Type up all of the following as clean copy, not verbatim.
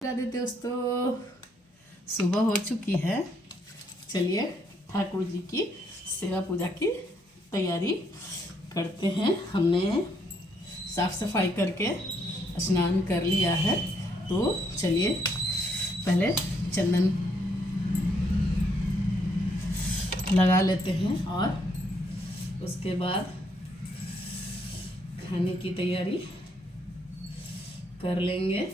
राधे दोस्तों, सुबह हो चुकी है। चलिए ठाकुर जी की सेवा पूजा की तैयारी करते हैं। हमने साफ सफाई करके स्नान कर लिया है, तो चलिए पहले चंदन लगा लेते हैं और उसके बाद खाने की तैयारी कर लेंगे।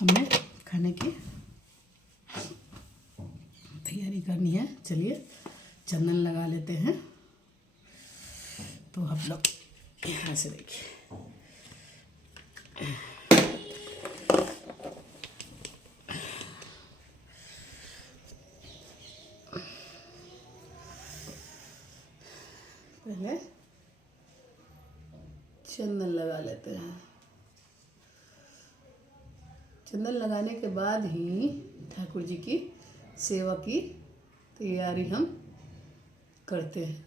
हमें खाने की तैयारी करनी है। चलिए चंदन लगा लेते हैं। तो आप लोग यहाँ से देखिए, पहले चंदन लगा लेते हैं। चंदन लगाने के बाद ही ठाकुर जी की सेवा की तैयारी हम करते हैं।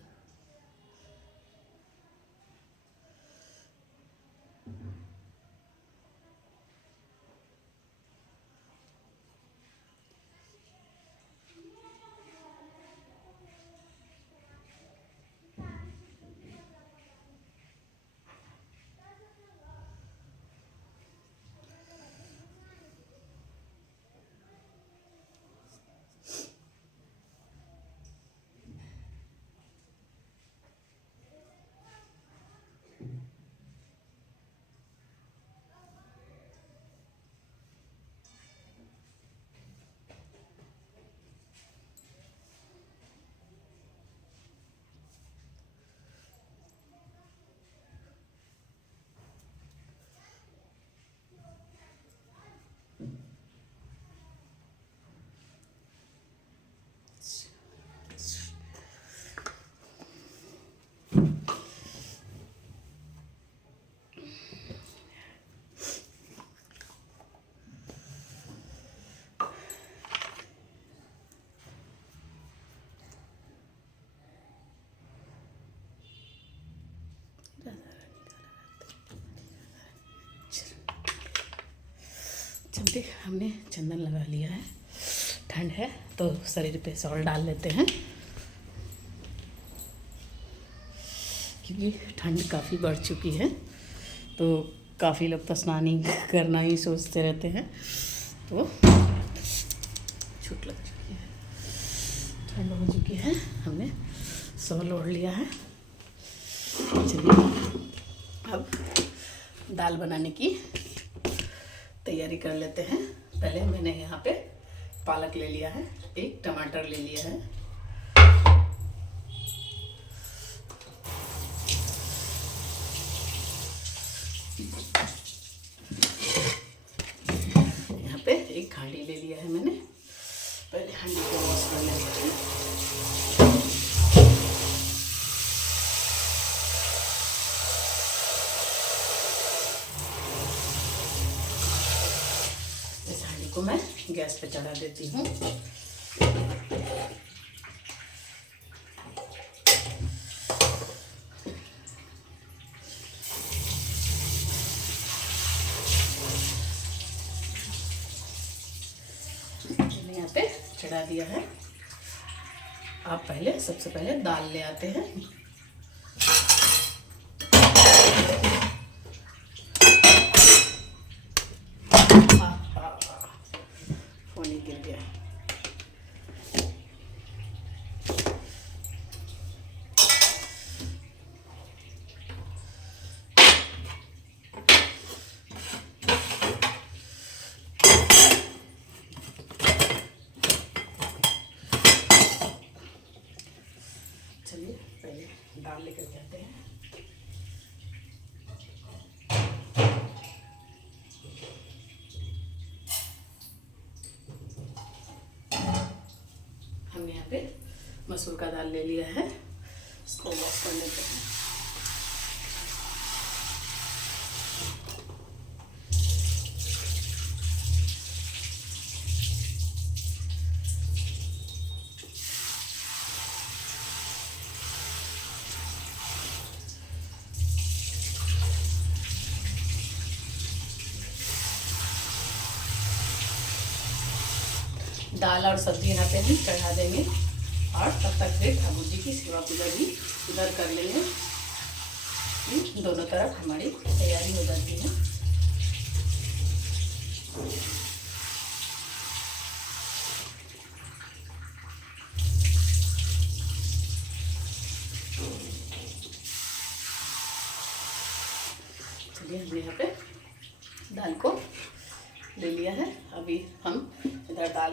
चलते हमने चंदन लगा लिया है। ठंड है तो शरीर पे सॉल डाल लेते हैं, क्योंकि ठंड काफ़ी बढ़ चुकी है। तो काफ़ी लोग तो स्नान ही करना ही सोचते रहते हैं, तो छूट लग चुकी है, ठंड हो चुकी है। हमने सॉल ओढ़ लिया है। चलिए अब दाल बनाने की तैयारी कर लेते हैं। पहले मैंने यहाँ पे पालक ले लिया है, एक टमाटर ले लिया है, यहाँ पे एक हांडी ले लिया है मैंने। पहले हांडी को वॉश कर लेते हैं। को मैं गैस पे चढ़ा देती हूँ। मैंने यहाँ पे चढ़ा दिया है। आप पहले सबसे पहले दाल ले आते हैं। गिर गया। चलिए पहले दाल लेकर के आते हैं। हमने यहाँ पे मसूर का दाल ले लिया है, इसको वॉश कर लेते हैं। दाल और सब्जी यहाँ पे हम चढ़ा देंगे और तब तक फिर ठाकुर जी की सेवा पूजा भी उधर कर लेंगे। दोनों तरफ हमारी तैयारी हो जाती है। चलिए हमने यहाँ पे दाल को ले लिया है। अभी हम इधर दाल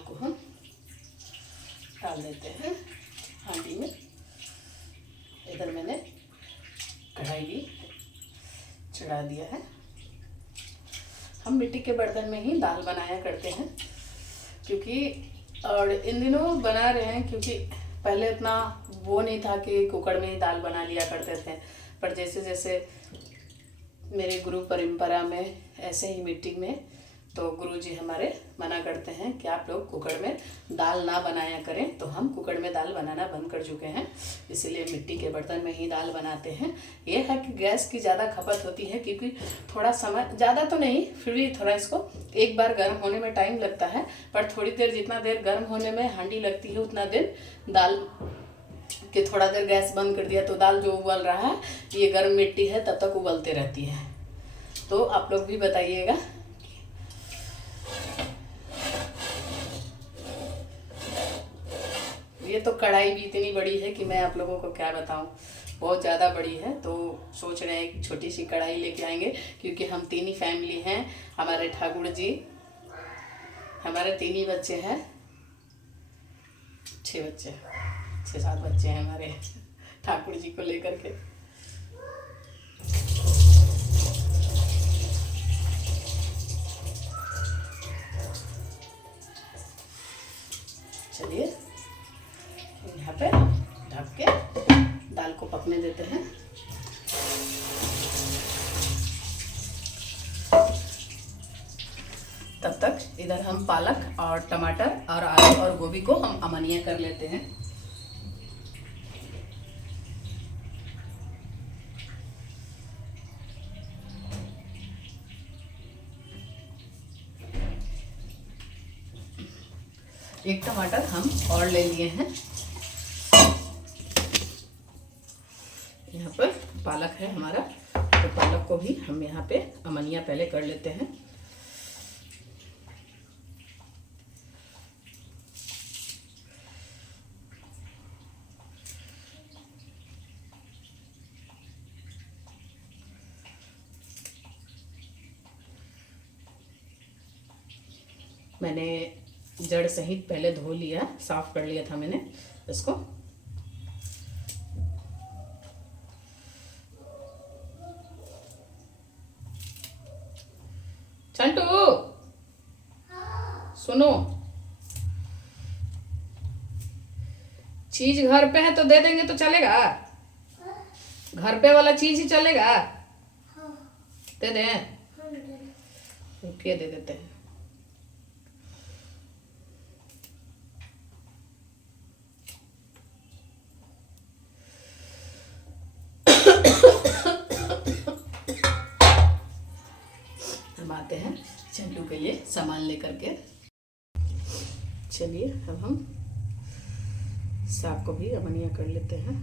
को हम डाल देते हैं हांडी में। इधर मैंने कढ़ाई भी चढ़ा दिया है। हम मिट्टी के बर्तन में ही दाल बनाया करते हैं, क्योंकि और इन दिनों बना रहे हैं क्योंकि पहले इतना वो नहीं था कि कुकर में ही दाल बना लिया करते थे। पर जैसे जैसे मेरे गुरु परंपरा में ऐसे ही मिट्टी में, तो गुरुजी हमारे मना करते हैं कि आप लोग कुकर में दाल ना बनाया करें। तो हम कुकर में दाल बनाना बंद कर चुके हैं, इसीलिए मिट्टी के बर्तन में ही दाल बनाते हैं। ये है कि गैस की ज़्यादा खपत होती है, क्योंकि थोड़ा समय, ज़्यादा तो नहीं, फिर भी थोड़ा इसको एक बार गर्म होने में टाइम लगता है। पर थोड़ी देर, जितना देर गर्म होने में हांडी लगती है उतना देर दाल कि थोड़ा देर गैस बंद कर दिया तो दाल जो उबल रहा है, ये गर्म मिट्टी है, तब तक उबलते रहती है। तो आप लोग भी बताइएगा। ये तो कढ़ाई भी इतनी बड़ी है कि मैं आप लोगों को क्या बताऊं, बहुत ज़्यादा बड़ी है। तो सोच रहे हैं एक छोटी सी कढ़ाई लेके आएंगे, क्योंकि हम 3 ही फैमिली हैं। हमारे ठाकुर जी, हमारे 3 ही बच्चे हैं, 6-7 बच्चे हैं हमारे ठाकुर जी को लेकर के। चलिए यहाँ पे ढक के दाल को पकने देते हैं। तब तक इधर हम पालक और टमाटर और आलू और गोभी को हम अमनिया कर लेते हैं। एक टमाटर हम और ले लिए हैं। यहाँ पर पालक है हमारा, तो पालक को भी हम यहाँ पे अमनिया पहले कर लेते हैं। मैंने जड़ सहित पहले धो लिया, साफ कर लिया था मैंने इसको। चंटू सुनो, चीज घर पे है तो दे देंगे तो चलेगा? घर पे वाला चीज ही चलेगा? दे दें? रुकिए, दे देते हैं। हम आते हैं चंटू के लिए सामान लेकर के। चलिए अब हम साग को भी अमनिया कर लेते हैं।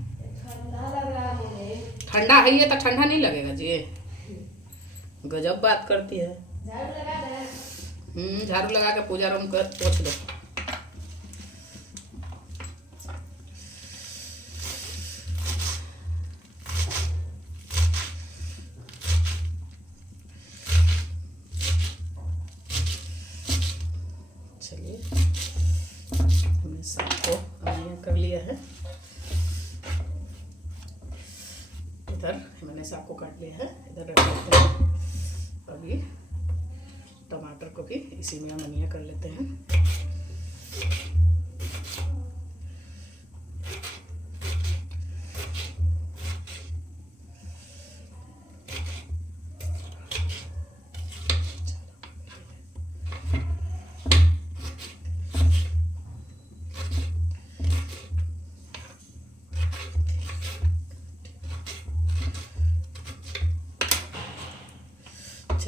ठंडा है ये तो ठंडा नहीं लगेगा जी, गजब बात करती है। झाड़ू लगा के पूजा रूम कर पोछ दो। चलिए हमने साग को अमनिया कर लिया है। इधर मैंने साग को काट लिया है, इधर रख लेते हैं। अभी टमाटर को भी इसी में अमनिया कर लेते हैं।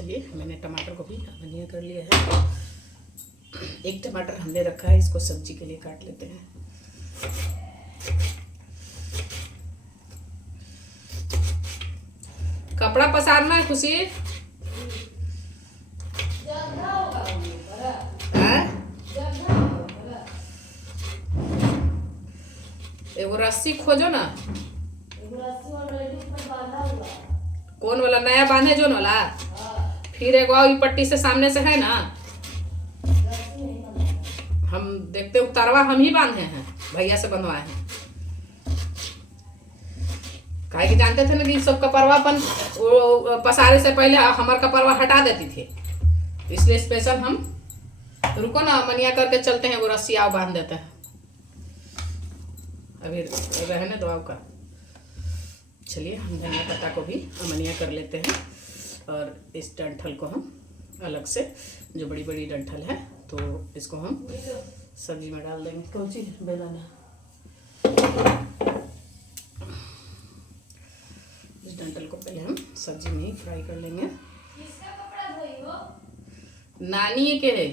चलिए मैंने टमाटर को भी धनिया कर लिया है। एक टमाटर हमने रखा है, इसको सब्जी के लिए काट लेते हैं। कपड़ा पसारना है खुशी। एगो रस्सी खोजो ना। कौन वाला नया बांधे जो वाला? फिर एगो ई पट्टी से सामने से है ना, हम देखते उतारवा हम ही बांधे हैं, भैया से बंधवाए हैं। काहे कि जानते थे ना कि सब कपड़वा अपन पसारे से पहले हमार कपड़वा हटा देती थी, इसलिए स्पेशल हम रुको ना अमनिया करके चलते हैं, वो रस्सी आओ बांध देते हैं। अभी रहने दो का। चलिए हम धनिया पत्ता को भी अमनिया कर लेते हैं, और इस डंठल को हम अलग से, जो बड़ी बड़ी डंठल है तो इसको हम सब्जी में डाल देंगे। कौन सी बेलाना? इस डंठल को पहले हम सब्जी में ही फ्राई कर लेंगे। किसका कपड़ा धोई हो? नानी के है,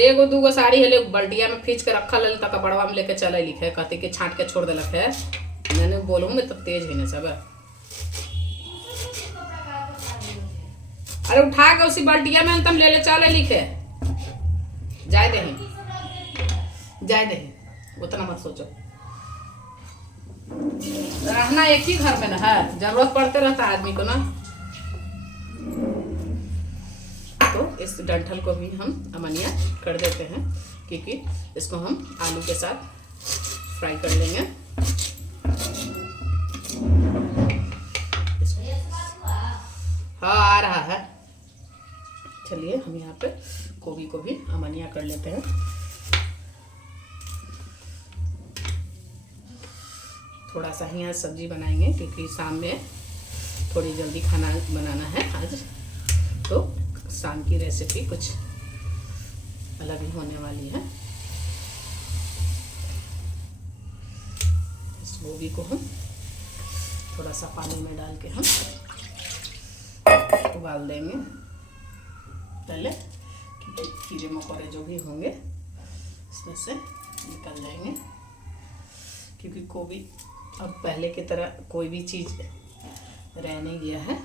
एगो दूगो साड़ी है, बल्टिया में खींच के रखा ले, कपड़वा में लेके चले लिखे, कहते कि छांट के छोड़ देलक है। मैंने बोलूँ मैं तब तेज है ना सब। अरे उठा के उसी बल्टिया में तुम ले चले लिखे, जाए दे उतना मत सोचो। रहना एक ही घर में ना है, जरूरत पड़ते रहता है आदमी को ना। तो इस डंठल को भी हम अमनिया कर देते हैं, क्योंकि इसको हम आलू के साथ फ्राई कर लेंगे। हाँ आ रहा है। चलिए हम यहाँ पे गोभी को भी अमनिया कर लेते हैं। थोड़ा सा ही आज सब्जी बनाएंगे, क्योंकि शाम में थोड़ी जल्दी खाना बनाना है आज, तो शाम की रेसिपी कुछ अलग ही होने वाली है। इस गोभी को हम थोड़ा सा पानी में डाल के हम उबाल देंगे पहले, क्योंकि कीड़े मकोड़े जो भी होंगे इसमें से निकल जाएंगे, क्योंकि गोभी अब पहले की तरह कोई भी चीज़ रह नहीं गया है।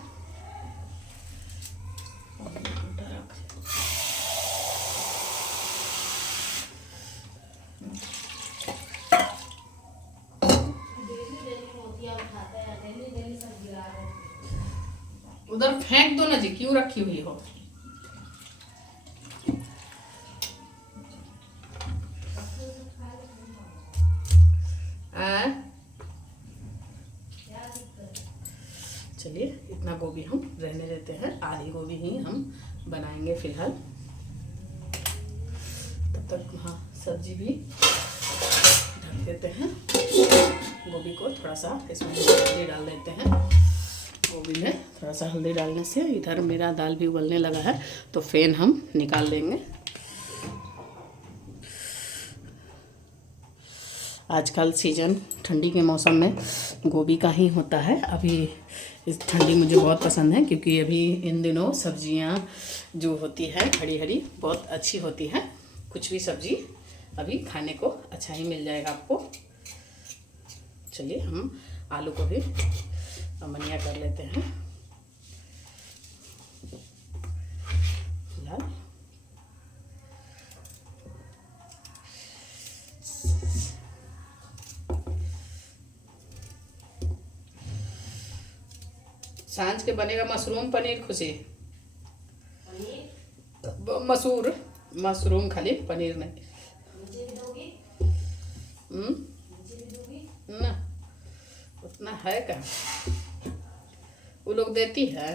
उधर फेंक दो ना जी, क्यों रखी हुई हो? चलिए इतना गोभी हम रहने देते हैं, आधी गोभी ही हम बनाएंगे फिलहाल। तब तक हाँ सब्जी भी ढक देते हैं। गोभी को थोड़ा सा इसमें हल्दी डाल देते हैं। गोभी में थोड़ा सा हल्दी डालने से इधर मेरा दाल भी उबलने लगा है, तो फेन हम निकाल देंगे। आजकल सीजन ठंडी के मौसम में गोभी का ही होता है। अभी इस ठंडी मुझे बहुत पसंद है, क्योंकि अभी इन दिनों सब्जियां जो होती है हरी हरी बहुत अच्छी होती है। कुछ भी सब्जी अभी खाने को अच्छा ही मिल जाएगा आपको। चलिए हम आलू को भी अमनिया कर लेते हैं फिलहाल। सांझ के बनेगा मशरूम पनीर खुशी। मशरूम खाली, पनीर नहीं। ना उतना है क्या, वो लोग देती है।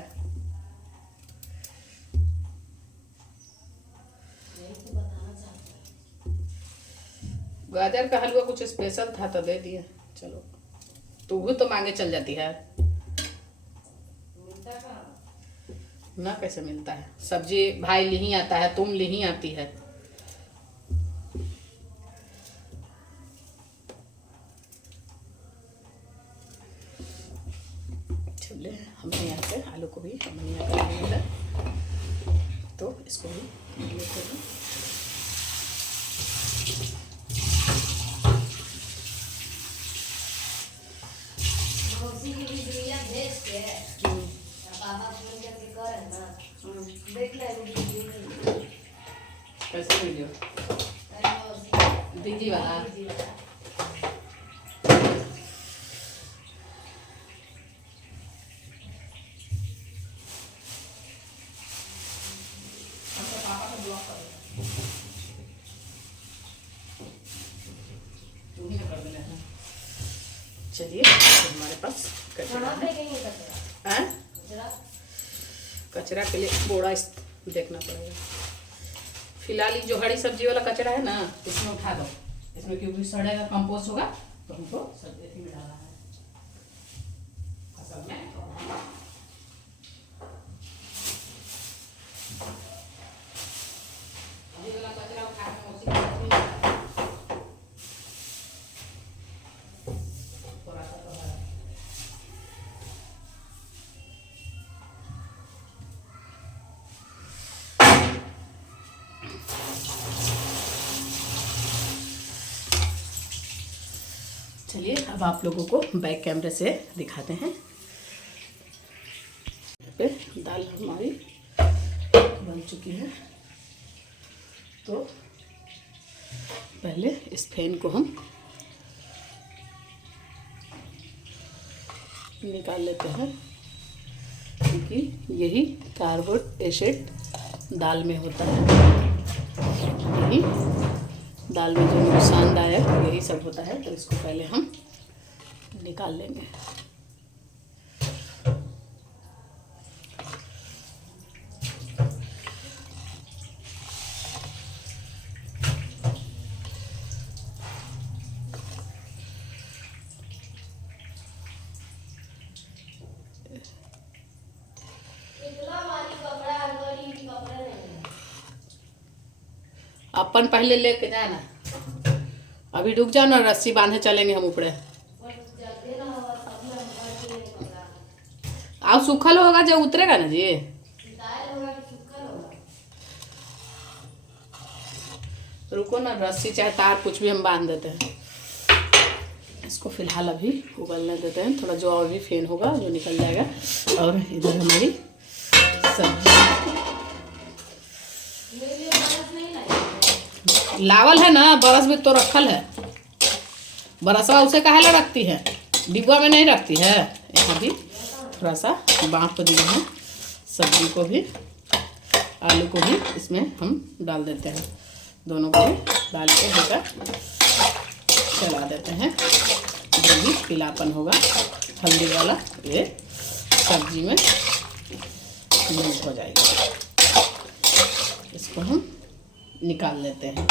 गाजर का हलवा कुछ स्पेशल था तो दे दिए। चलो तू भी तो मांगे चल जाती है ना, कैसे मिलता है? सब्जी भाई ले ही आता है, तुम ले ही आती है। इसको भी कर लेते हैं। मौसी की वीडियो भेज के पापा फोन करके करे ना देख ले वीडियो। कैसे वीडियो? अरे मौसी दीदी वाला। दीदी वाला। पापा का ब्लॉक कर कर देना है। चलिए हमारे पास कचरा कहाँ है। फेंकेंगे कचरा? हैं? कचरा कचरा के लिए बोरा देखना पड़ेगा। फिलहाल ये जो हरी सब्जी वाला कचरा है ना, इसमें उठा दो। इसमें क्योंकि सड़ेगा, कंपोस्ट होगा, तो हमको सब्जी में डालना है फसल में। ये वाला कचरा उठा के उसी में थोड़ा सा तो है। चलिए अब आप लोगों को बैक कैमरे से दिखाते हैं। यहाँ पे दाल हमारी बन चुकी है, तो पहले इस फैन को हम निकाल लेते हैं, क्योंकि यही कार्बोनिक एसिड दाल में होता है। यही दाल में जो नुकसानदायक यही सब होता है, तो इसको पहले हम निकाल लेंगे। इतना भारी कपड़ा गरीब कपड़ा नहीं। अपन पहले लेके जाना, अभी रुक जाओ ना, रस्सी बांधे चलेंगे हम ऊपरे। और जल्दी ना होगा तब ना भर के कपड़ा आओ सूखल होगा जब उतरेगा ना जी। दाल होगा कि सूखा होगा। रुको ना, रस्सी चाहे तार कुछ भी हम बांध देते हैं। इसको फिलहाल अभी उबलने देते हैं, थोड़ा जो और भी फेन होगा जो निकल जाएगा। और इधर हमारी सब्जी मेरे लिए बरस नहीं लाएंगे। लावल है ना, बरस में तो रखल है। बरसवा उसे काहे ला रखती है, डिब्बा में नहीं रखती है। यहाँ भी थोड़ा सा बाँप दिए हैं, सब्जी को भी आलू को भी इसमें हम डाल देते हैं। दोनों को भी डाल के बेटा चला देते हैं, जो भी पीलापन होगा हल्दी वाला ये सब्जी में मिक्स हो जाएगा। इसको हम निकाल लेते हैं।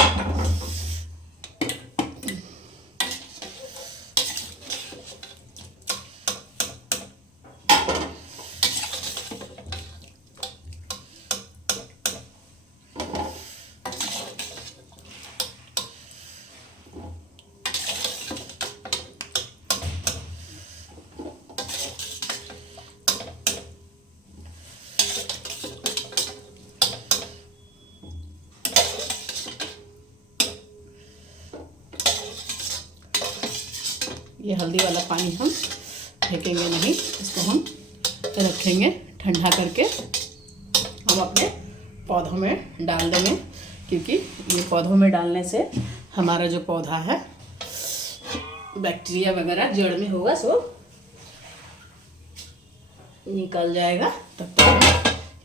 ये हल्दी वाला पानी हम फेंकेंगे नहीं, इसको हम रखेंगे ठंडा करके, हम अपने पौधों में डाल देंगे। क्योंकि ये पौधों में डालने से हमारा जो पौधा है बैक्टीरिया वगैरह जड़ में होगा सो निकल जाएगा। तब तक हम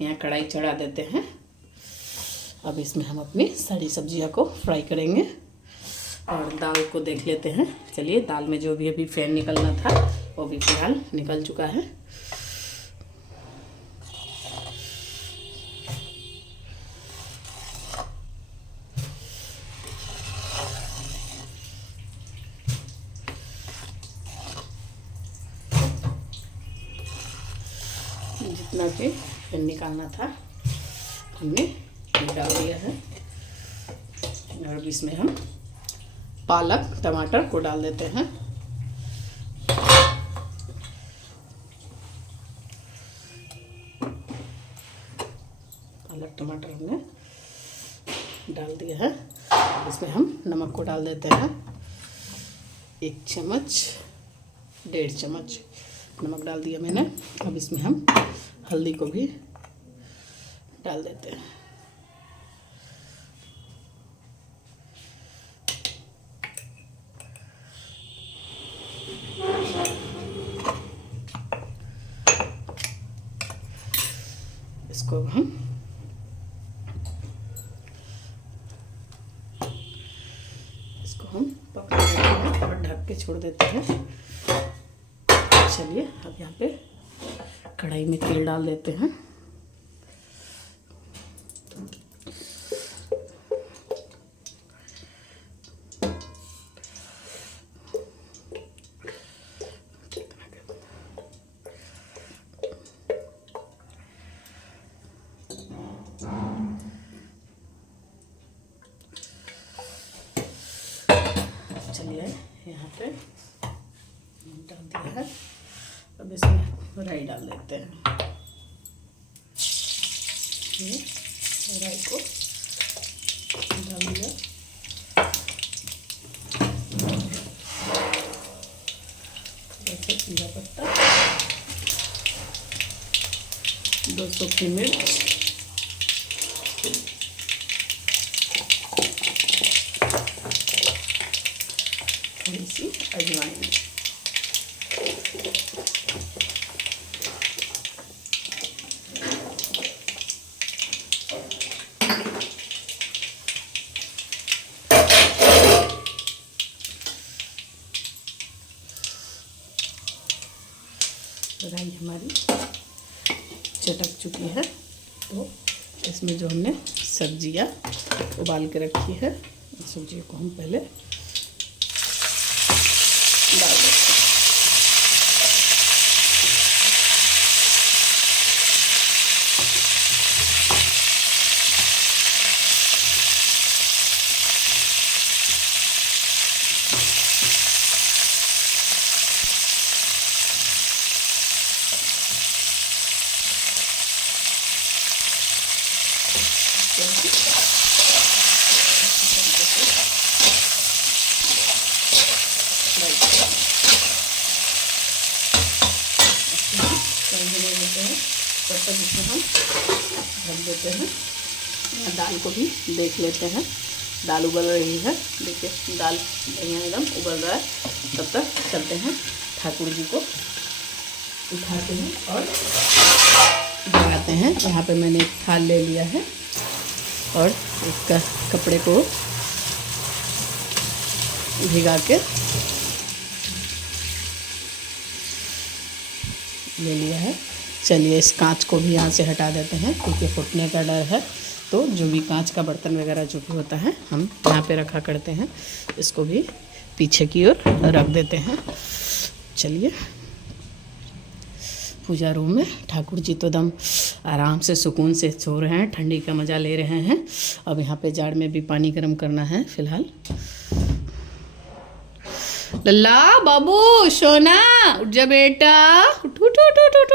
यहाँ कढ़ाई चढ़ा देते हैं। अब इसमें हम अपनी सारी सब्जियों को फ्राई करेंगे और दाल को देख लेते हैं। चलिए, दाल में जो भी अभी फैन निकलना था वो भी फिलहाल निकल चुका है। जितना भी फैन निकालना था हमने निकाल दिया है। और इसमें हम पालक टमाटर को डाल देते हैं। पालक टमाटर हमने डाल दिया है। इसमें हम नमक को डाल देते हैं 1 चम्मच, 1.5 चम्मच नमक डाल दिया मैंने। अब इसमें हम हल्दी को भी डाल देते हैं। इसको हम पका देते हैं और ढक के छोड़ देते हैं। चलिए अब यहाँ पे कढ़ाई में तेल डाल देते हैं। चलिए यहाँ पे डाल दिया है। अब इसमें राई डाल देते हैं। ये राई को डाल दिया। जैसे जीरा पत्ता, 2 सूखी मिर्च, थोड़ी सी अजवाइन। राई हमारी चटक चुकी है, तो इसमें जो हमने सब्जियां उबाल के रखी है, सब्जियों को हम पहले डाल देते हैं। तब तक इसमें हम ढक देते हैं। दाल को भी देख लेते हैं, दाल उबल रही है। देखिए दाल बढ़िया एकदम उबल रहा है। तब तक चलते हैं, ठाकुर जी को उठाते हैं और जगाते हैं। यहाँ पे मैंने एक थाल ले लिया है और इसका कपड़े को भिगा के ले लिया है। चलिए इस कांच को भी यहाँ से हटा देते हैं, क्योंकि फूटने का डर है। तो जो भी कांच का बर्तन वगैरह जो भी होता है हम यहाँ पे रखा करते हैं, इसको भी पीछे की ओर रख देते हैं। चलिए पूजा रूम में ठाकुर जी तो दम आराम से सुकून से सो रहे हैं, ठंडी का मज़ा ले रहे हैं। अब यहाँ पे जाड़ में भी पानी गर्म करना है फ़िलहाल। लल्ला बाबू सोना उठ जा बेटा, उठ उठ उठ उठ उठ।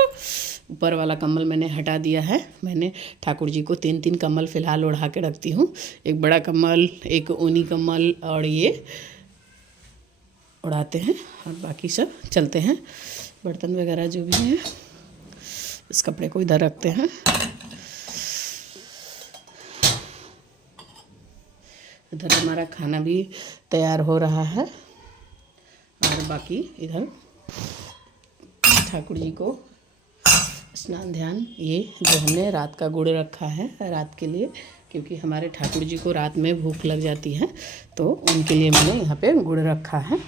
ऊपर वाला कम्बल मैंने हटा दिया है। मैंने ठाकुर जी को 3 कम्बल फ़िलहाल ओढ़ा के रखती हूँ। एक बड़ा कम्बल, एक ऊनी कम्बल और ये उड़ाते हैं, और बाकी सब चलते हैं। बर्तन वगैरह जो भी हैं इस कपड़े को इधर रखते हैं। इधर हमारा खाना भी तैयार हो रहा है, और बाकी इधर ठाकुर जी को स्नान ध्यान, ये जो हमने रात का गुड़ रखा है रात के लिए, क्योंकि हमारे ठाकुर जी को रात में भूख लग जाती है, तो उनके लिए मैंने यहाँ पे गुड़ रखा है।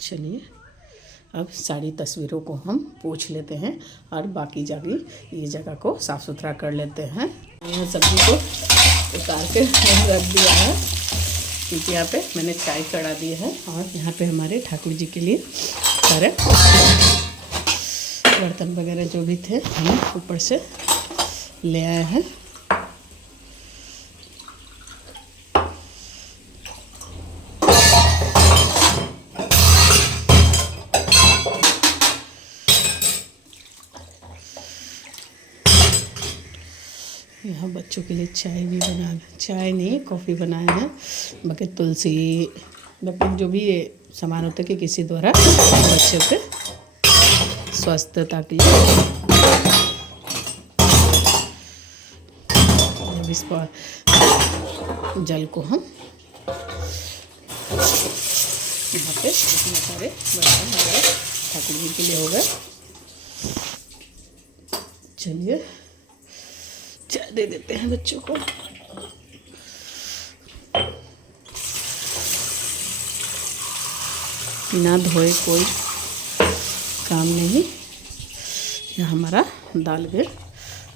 चलिए अब सारी तस्वीरों को हम पोंछ लेते हैं और बाकी जगह ये जगह को साफ़ सुथरा कर लेते हैं। यहाँ सब्जी को उतार के रख दिया है, क्योंकि यहाँ पे मैंने चाय चढ़ा दी है। और यहाँ पे हमारे ठाकुर जी के लिए सारे बर्तन वगैरह जो भी थे हम ऊपर से ले आए हैं। यहाँ बच्चों के लिए चाय भी बना, चाय नहीं कॉफ़ी बनाए हैं। बाकी तुलसी, बाकी जो भी ये सामान होता है कि किसी द्वारा बच्चों के स्वस्थता के लिए। अब इस पर जल को हम यहाँ पे इतने सारे बर्तन हमारे ठाकुर जी के लिए हो गए। चलिए चाय दे देते हैं बच्चों को। बिना धोए कोई काम नहीं। यह हमारा दाल भी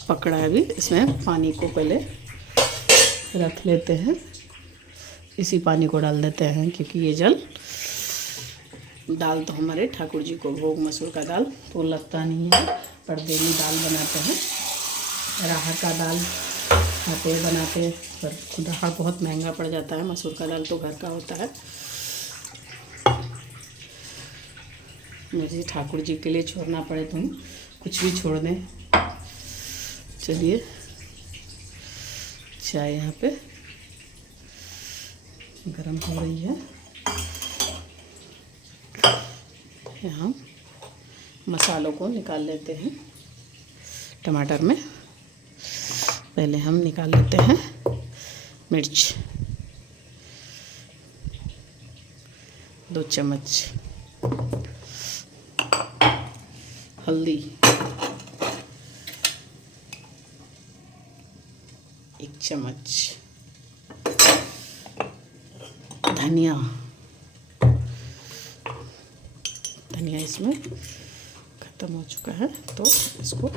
पकड़ा है। अभी इसमें पानी को पहले रख लेते हैं, इसी पानी को डाल देते हैं क्योंकि ये जल दाल तो हमारे ठाकुर जी को भोग मसूर का दाल तो लगता नहीं है, पर डेली दाल बनाते हैं। राहर का दाल खाते बनाते, पर राहर बहुत महंगा पड़ जाता है, मसूर का दाल तो घर का होता है। मुझे ठाकुर जी के लिए छोड़ना पड़े तो कुछ भी छोड़ दें। चलिए चाय यहाँ पे गरम हो रही है। यहाँ मसालों को निकाल लेते हैं। टमाटर में पहले हम निकाल लेते हैं मिर्च 2 चम्मच, हल्दी 1 चम्मच, धनिया इसमें ख़त्म हो चुका है तो इसको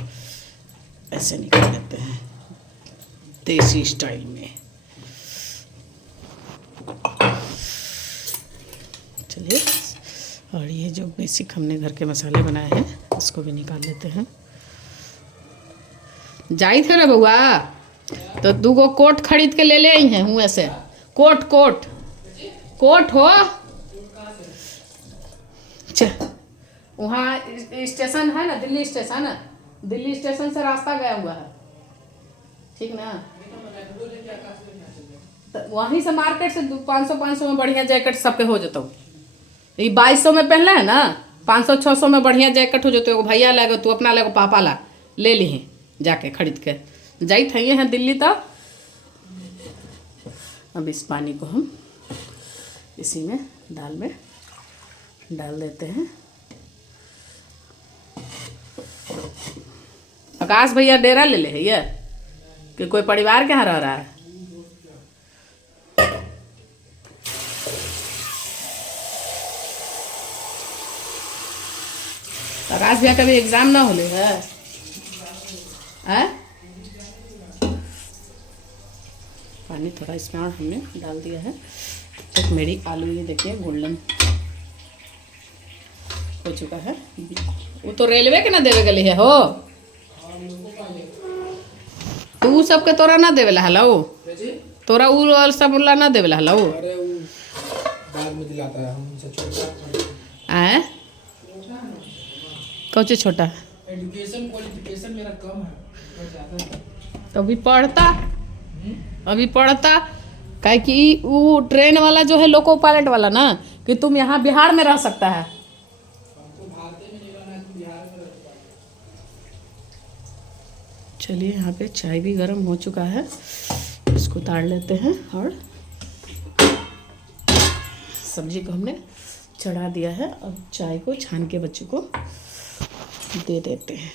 ऐसे निकाल लेते हैं देसी स्टाइल में। चलिए, और ये जो बेसिक हमने घर के मसाले बनाए हैं इसको भी निकाल लेते हैं। जाई थे रे बउआ तो 2 कोट खरीद के ले आई हैं हुए से। कोट हो वहाँ स्टेशन है ना, दिल्ली स्टेशन से रास्ता गया हुआ है, ठीक ना। तो वहीं से मार्केट से 500 में बढ़िया जैकेट सब पे हो जाता हूँ। ये 2200 में पहनला है ना, 500-600 में बढ़िया जैकेट हो जाते। भैया लाएगा, तू अपना लेगा, पापा ला ले ली जाके खरीद के जाई थे हैं दिल्ली तक। अब इस पानी को हम इसी में दाल में डाल देते हैं। आकाश भैया डेरा ले ले है ये कि कोई परिवार के यहाँ रह रहा है। आकाश भैया कभी एग्जाम ना होले है? पानी थोड़ा इसमें और हमने डाल दिया है। तो मेरी आलू ये देखिए गोल्डन हो चुका है। वो तो रेलवे के ना देवे गली है हो, तू सबके तोरा ना देवेला हला हो, तोरा उ सब ना देवेला हला हो। बाद में दिलाता है हमसे छोटा। आए कौन चीज छोटा? एजुकेशन क्वालिफिकेशन मेरा कम है, बहुत ज़्यादा है। तो अभी पढ़ता काहे कि वो ट्रेन वाला जो है लोको पायलट वाला ना, कि तुम यहाँ बिहार में रह सकता है। चलिए यहाँ पे चाय भी गर्म हो चुका है, इसको उतार लेते हैं और सब्जी को हमने चढ़ा दिया है। अब चाय को छान के बच्चों को दे देते हैं।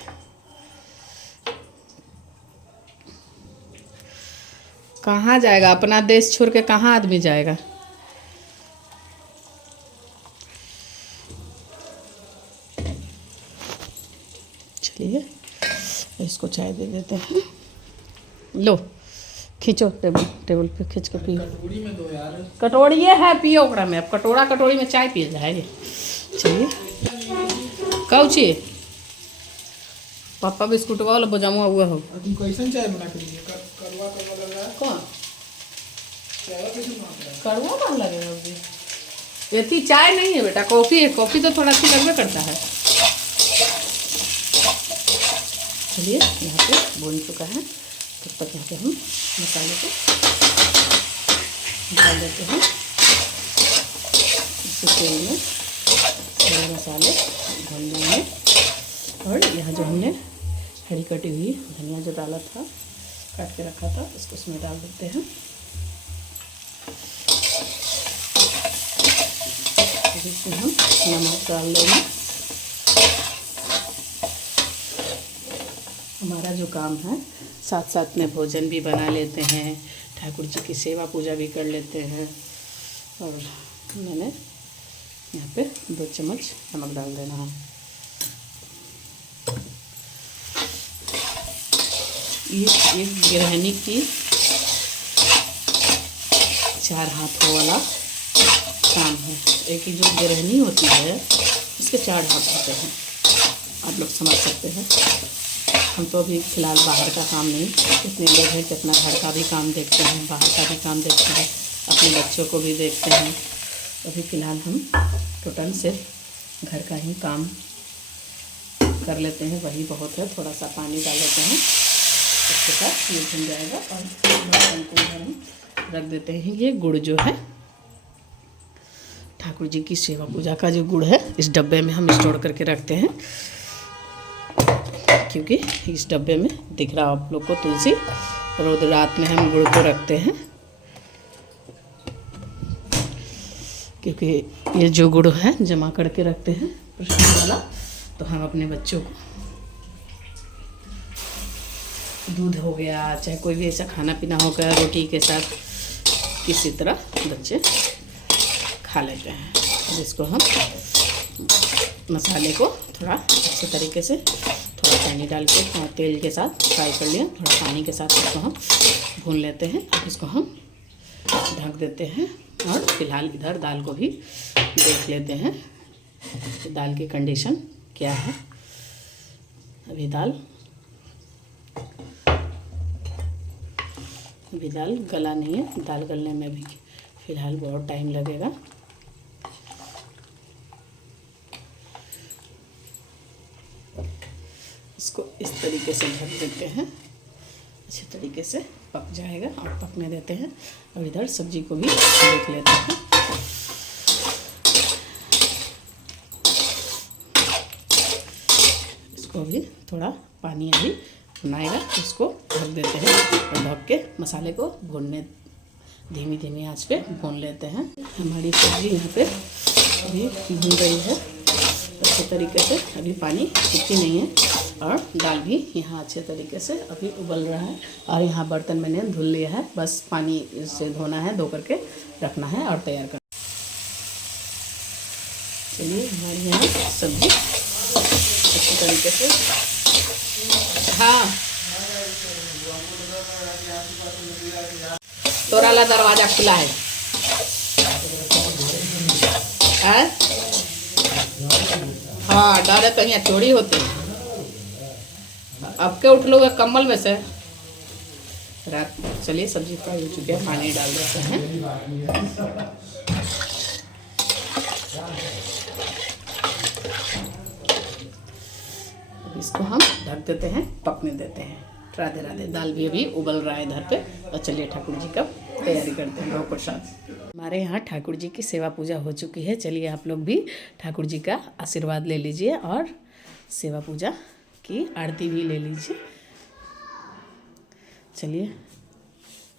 कहाँ जाएगा, अपना देश छोड़ के कहाँ आदमी जाएगा। चलिए इसको चाय दे देते हैं। लो खींचो, टेबल पे खींच के पियो। कटोरी में दो यार। कटोरी है, पियो ओकरा में। अब कटोरी में चाय पिए जाए। चलिए कौची पापा बिस्कुट वाला बजामुआ हुआ हो। तुम कैसन चाय बना के दिए? करवा लग रहा है। कौन चाय कैसे बनाता है? कड़वा मन लगेगा अभी। ये चाय नहीं है बेटा, कॉफ़ी है। कॉफ़ी तो थोड़ा सी लगना करता है। चलिए यहाँ पे बन चुका है तब तक यहाँ पे हम मसाले को डाल देते हैं। इसी तेल में सारे मसाले भून लेंगे और यहाँ जो हमने हरी कटी हुई धनिया जो डाला था, काट के रखा था, इसको उसमें डाल देते हैं। इसमें हम नमक डाल लेंगे। हमारा जो काम है, साथ साथ में भोजन भी बना लेते हैं, ठाकुर जी की सेवा पूजा भी कर लेते हैं। और मैंने यहाँ पे 2 चम्मच नमक डाल देना है। ये एक गृहिणी की 4 हाथों वाला काम है। एक ही जो गृहिणी होती है उसके 4 हाथ होते हैं, आप लोग समझ सकते हैं। हम तो अभी फ़िलहाल बाहर का काम नहीं, इतने लोग हैं कि अपना घर का भी काम देखते हैं, बाहर का भी काम देखते हैं, अपने बच्चों को भी देखते हैं। अभी फ़िलहाल हम टोटल सिर्फ घर का ही काम कर लेते हैं, वही बहुत है। थोड़ा सा पानी डाल लेते हैं, उसके साथ ये भुन जाएगा और बर्तन को इधर हम रख देते हैं। ये गुड़ जो है, ठाकुर जी की सेवा पूजा का जो गुड़ है, इस डब्बे में हम स्टोर करके रखते हैं, क्योंकि इस डब्बे में दिख रहा आप लोग को तुलसी, रोज रात में हम गुड़ को रखते हैं, क्योंकि ये जो गुड़ है जमा करके रखते हैं प्रसाद वाला, तो हम अपने बच्चों को दूध हो गया, चाहे कोई भी ऐसा खाना पीना हो गया, रोटी के साथ किसी तरह बच्चे खा लेते हैं। अब इसको हम मसाले को थोड़ा अच्छे तरीके से, थोड़ा पानी डाल के तेल के साथ फ्राई कर लिया, थोड़ा पानी के साथ इसको हम भून लेते हैं। अब इसको हम ढक देते हैं और फिलहाल इधर दाल को भी देख लेते हैं कि दाल की कंडीशन क्या है। अभी दाल गला नहीं है, दाल गलने में भी फ़िलहाल बहुत टाइम लगेगा। इसको इस तरीके से ढक देते हैं, अच्छे तरीके से पक जाएगा और पकने देते हैं। और इधर सब्जी को भी देख लेते हैं। इसको भी थोड़ा पानी अभी बनाएगा, इसको ढक देते हैं और ढक के मसाले को भूनने, धीमी धीमी आंच पे भून लेते हैं। हमारी सब्जी यहाँ पे अभी भून रही है अच्छे तरीके से, अभी पानी सूखी नहीं है और दाल भी यहाँ अच्छे तरीके से अभी उबल रहा है। और यहाँ बर्तन मैंने धुल लिया है, बस पानी से धोना है, धो करके रखना है और तैयार करना। चलिए हमारी यहाँ सब्जी अच्छे तरीके से, हाँ तोराला दरवाजा खुला है, हाँ डरे तो यहाँ चोरी होते हैं। अब के उठ लोगे कम्बल में से रात। चलिए सब्जी फ्राई हो चुकी है, पानी डाल देते हैं। इसको हम ढक देते हैं, पकने देते हैं। राधे राधे। दाल भी अभी उबल रहा है इधर पे। और चलिए ठाकुर जी का तैयारी करते हैं, भोग प्रसाद। हमारे यहाँ ठाकुर जी की सेवा पूजा हो चुकी है। चलिए आप लोग भी ठाकुर जी का आशीर्वाद ले लीजिए और सेवा पूजा की आरती भी ले लीजिए। चलिए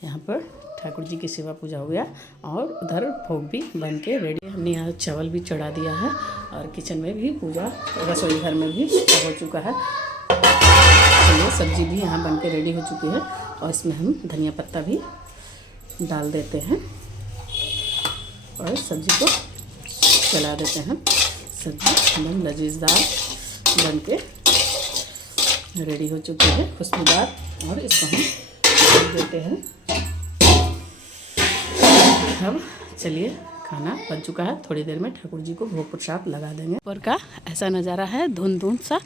यहाँ पर ठाकुर जी की सेवा पूजा हो गया और उधर भोग भी बन के रेडी। हमने यहाँ चावल भी चढ़ा दिया है और किचन में भी पूजा, रसोई घर में भी हो चुका है। चलिए सब्जी भी यहाँ बन के रेडी हो चुकी है और इसमें हम धनिया पत्ता भी डाल देते हैं और सब्जी को चला देते हैं। सब्जी एकदम लजीजदार बन के रेडी हो चुकी है, खुशबूदार। और इसको हम डाल देते हैं। अब चलिए खाना बन चुका है, थोड़ी देर में ठाकुर जी को भोग प्रसाद लगा देंगे। ऊपर का ऐसा नज़ारा है, धुंध सा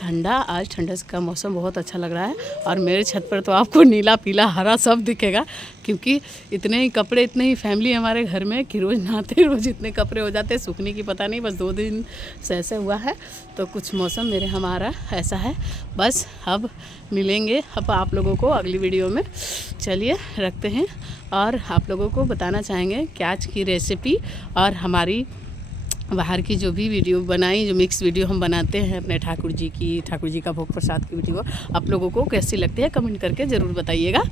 ठंडा। आज ठंडे का मौसम बहुत अच्छा लग रहा है और मेरे छत पर तो आपको नीला पीला हरा सब दिखेगा। क्योंकि इतने ही कपड़े, इतने ही फैमिली हमारे घर में कि रोज़ नहाते रोज़ इतने कपड़े हो जाते हैं, सूखने की पता नहीं। बस 2 दिन से ऐसे हुआ है, तो कुछ मौसम मेरे हमारा ऐसा है। बस अब मिलेंगे अब आप लोगों को अगली वीडियो में। चलिए रखते हैं, और आप लोगों को बताना चाहेंगे कि आज की रेसिपी और हमारी बाहर की जो भी वीडियो बनाई, जो मिक्स वीडियो हम बनाते हैं अपने ठाकुर जी का भोग प्रसाद की वीडियो, आप लोगों को कैसी लगती है कमेंट करके ज़रूर बताइएगा।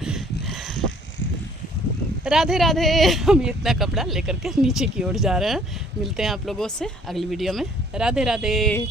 राधे राधे। हम इतना कपड़ा लेकर के नीचे की ओर जा रहे हैं। मिलते हैं आप लोगों से अगली वीडियो में। राधे राधे।